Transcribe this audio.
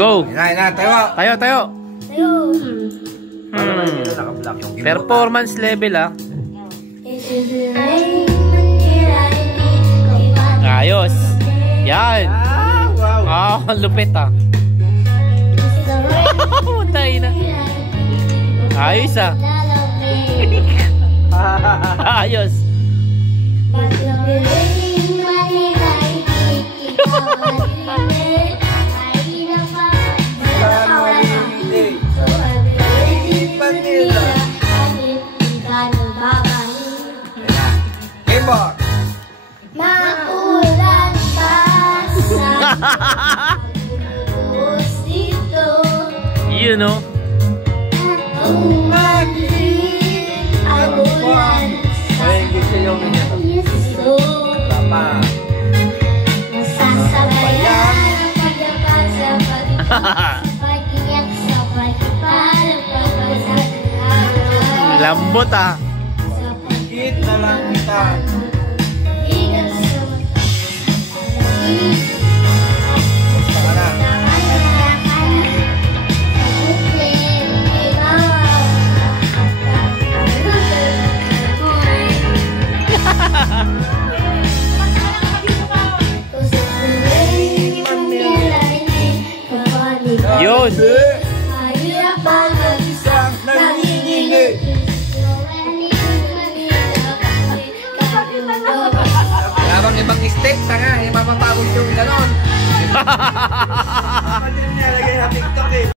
Go! Ina, tayo! Tayo, tayo! Tayo! Performance level ah. Ayos! Yan! Wow! Lupit ah. Putay na. Ayos ah. Ayos. Keyboard! Maulan pa sa bubus dito. You know. Umalit ang ulan sa gusto. Nasasabayan ang pagdapan sa pag-iyak sa pagkipalang pagpasagalaw. Lambot ah. Sa Hit na lang kita. pag-igal sa matasabi. Basta ka na. Yun! Isang nanginginig. Habang ibang step, tanga, mapapagod yung ganon. Lagay na TikTok eh.